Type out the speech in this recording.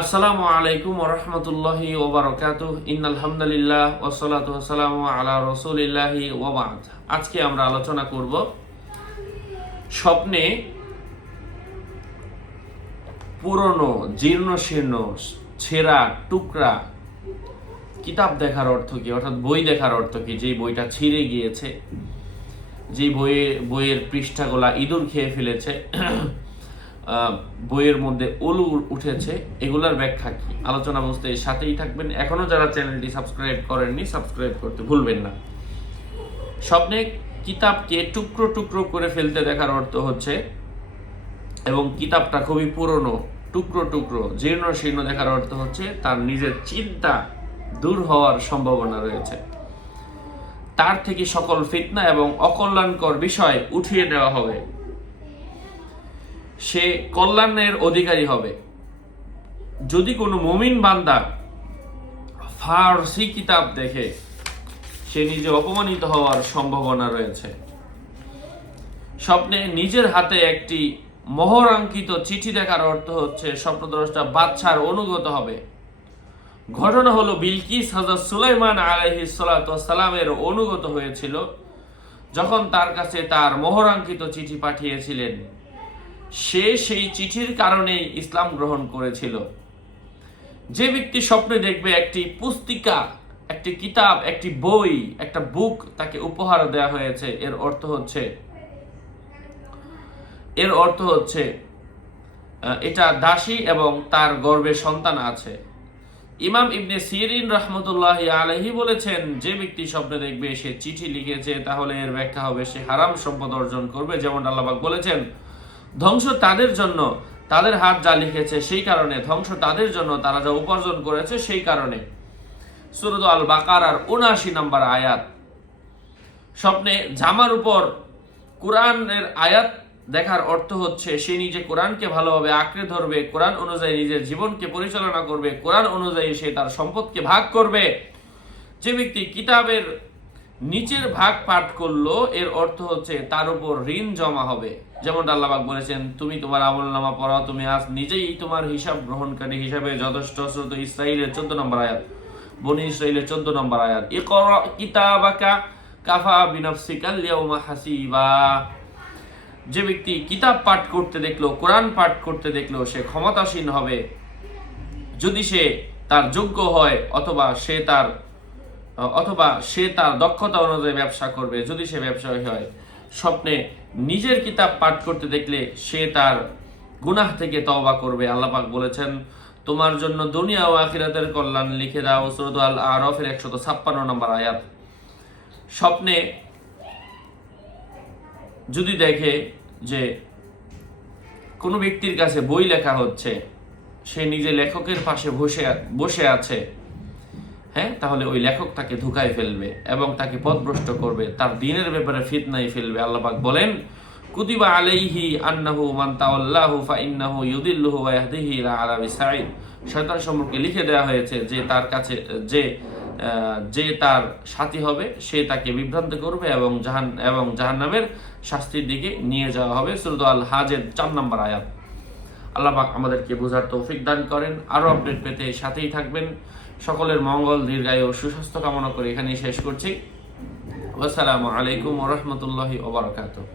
আসসালামু আলাইকুম ওয়া রাহমাতুল্লাহি ওয়া বারাকাতুহু ইন্নাল হামদুলিল্লাহ ওয়াস সালাতু ওয়াস সালামু আলা রাসূলিল্লাহি ওয়া বা'দ। আজকে আমরা আলোচনা করব স্বপ্নে পুরনো জীর্ণশীর্ণ ছেঁড়া টুকরা কিতাব দেখার অর্থ কি, অর্থাৎ বই দেখার অর্থ কি। যেই বইটা ছিঁড়ে গিয়েছে, যেই বইয়ের পৃষ্ঠাগুলা ইঁদুর খেয়ে ফেলেছে, বইয়ের মধ্যে উলু উঠেছে, এগুলার ব্যাখ্যা কি আলোচনা বুঝতে সাথেই থাকবেন। এখনো যারা চ্যানেলটি সাবস্ক্রাইব করেননি সাবস্ক্রাইব করতে ভুলবেন না। স্বপ্নে কিতাবকে টুকরো টুকরো করে ফেলতে দেখার অর্থ হচ্ছে, এবং কিতাবটা খুবই পুরনো টুকরো টুকরো জীর্ণ শীর্ণ দেখার অর্থ হচ্ছে তার নিজের চিন্তা দূর হওয়ার সম্ভাবনা রয়েছে, তার থেকে সকল ফিতনা এবং অকল্যাণকর বিষয় উঠিয়ে দেওয়া হবে, সে কল্যাণের অধিকারী হবে। যদি কোনো মুমিন বান্দা ফারসি কিতাব দেখে, সে নিজে অপমানিত হওয়ার সম্ভাবনা রয়েছে। স্বপ্নে নিজের হাতে একটি মোহরাঙ্কিত চিঠি দেখার অর্থ হচ্ছে স্বপ্নদ্রষ্টা বাদশার অনুগত হবে। ঘটনা হলো বিলকিস হযরত সুলাইমান আলাইহিস সালাতু ওয়াস সালামের অনুগত হয়েছিল যখন তার কাছে তার মোহরাঙ্কিত চিঠি পাঠিয়েছিলেন। সে সেই চিঠির কারণেই ইসলাম গ্রহণ করেছিল। যে ব্যক্তি স্বপ্নে দেখবে একটি পুস্তিকা, একটি কিতাব, একটি বই, একটা বুক তাকে উপহার দেওয়া হয়েছে, এর অর্থ হচ্ছে এটা দাসী এবং তার গর্ভে সন্তান আছে। ইমাম ইবনে সিরিন রাহমাতুল্লাহি আলাইহি বলেছেন, যে ব্যক্তি স্বপ্নে দেখবে সে চিঠি লিখেছে, তাহলে এর ব্যাখ্যা হবে সে হারাম সম্পদ অর্জন করবে। যেমন আল্লাহ পাক বলেছেন, ধ্বংস তাদের জন্য তাদের হাত যা লিখেছে সেই কারণে, ধ্বংস তাদের জন্য তারা যা উপার্জন করেছে সেই কারণে। সূরা আল বাকারার ৭৯ নম্বর আয়াত। স্বপ্নে জামার উপর কোরআনের আয়াত দেখার অর্থ হচ্ছে সে নিজে কোরআনকে ভালোভাবে আঁকড়ে ধরবে, কোরআন অনুযায়ী নিজের জীবনকে পরিচালনা করবে, কোরআন অনুযায়ী সে তার সম্পদকে ভাগ করবে। যে ব্যক্তি কিতাবের নিচের ভাগ পাঠ করলো, এর অর্থ হচ্ছে তার উপর ঋণ জমা হবে। যেমন আল্লাহ পাক বলেছেন, তুমি তোমার আমলনামা পড়াও, তুমি আজ নিজেই তোমার হিসাব গ্রহণকারী হিসাবে যথেষ্ট। সূরা ইসরাঈলের 14 নম্বর আয়াত, বনী ইসরাঈলের 14 নম্বর আয়াত। ইকরা কিতাবাকা কাফা বিনাফসিকাল ইয়াউমা হাসিবা। যে ব্যক্তি কিতাব পাঠ করতে দেখলো, কোরআন পাঠ করতে দেখলো, সে ক্ষমতাসীন হবে যদি সে তার যোগ্য হয়, অথবা সে তার দক্ষতা অনুযায়ী ব্যবসা করবে যদি সে ব্যবসায়ী হয়। স্বপ্নে নিজের কিতাব পাঠ করতে দেখলে সে তার গুনাহ থেকে তওবা করবে। আল্লাহ পাক বলেছেন, তোমার জন্য দুনিয়া ও আখিরাতের কল্যাণ লিখে দাও। সূরা আল আরাফের 156 নম্বর আয়াত। স্বপ্নে যদি দেখে যে কোনো ব্যক্তির কাছে বই লেখা হচ্ছে, সে নিজে লেখকের পাশে বসে আছে, তাহলে ওই লেখক তাকে ধোঁকায় ফেলবে এবং তাকে পথভ্রষ্ট করবে, তার দ্বীনের ব্যাপারে ফিতনায় ফেলবে। আল্লাহ পাক বলেন, কুতিবা আলাইহি আন্নাহু মান তাওয়াল্লাহু ফাইন্নাহু ইউদিল্লুহু ওয়া ইয়াহদিহি ইলা আযাবিস সাঈদ। শয়তান সম্পর্কে লিখে দেওয়া হয়েছে যে তার কাছে যে তার সাথী হবে, সে তাকে বিভ্রান্ত করবে এবং জাহান্নামের শাস্তির দিকে নিয়ে যাওয়া হবে। সূরা আল হাজের 4 নম্বর আয়াত। আল্লাহ পাক আমাদেরকে বোঝার তৌফিক দান করেন। আরো আপডেট পেতে সাথেই থাকবেন। সকলের মঙ্গল, দীর্ঘায়ু ও সুস্বাস্থ্য কামনা করে এখানেই শেষ করছি। আসসালামু আলাইকুম ওয়া রাহমাতুল্লাহি ওয়া বারাকাতুহু।